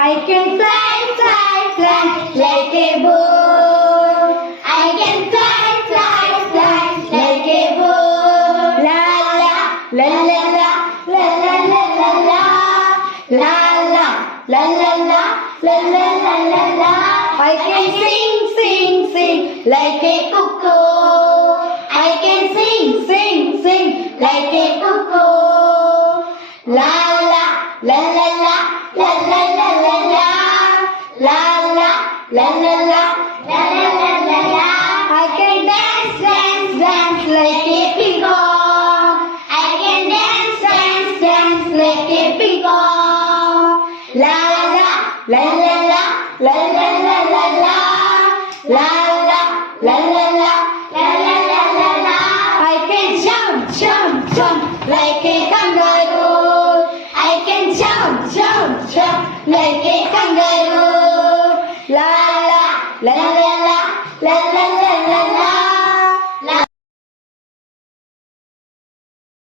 I can fly, fly, fly like a bird. I can fly, fly, fly like a bird. La la la la la la la la la la la la la la la la la la la la. I can sing, sing, sing like a cuckoo. I can sing, sing, sing like a cuckoo. La la la la la la la la la la la la la la la la la la la. I can dance, dance, dance like a peacock. I can dance, dance, dance like a peacock. La la la la la la la la la la la la la la la la la la la. I can jump, jump, jump like a kangaroo. I can jump, jump, jump like a kangaroo. La la la la la la la.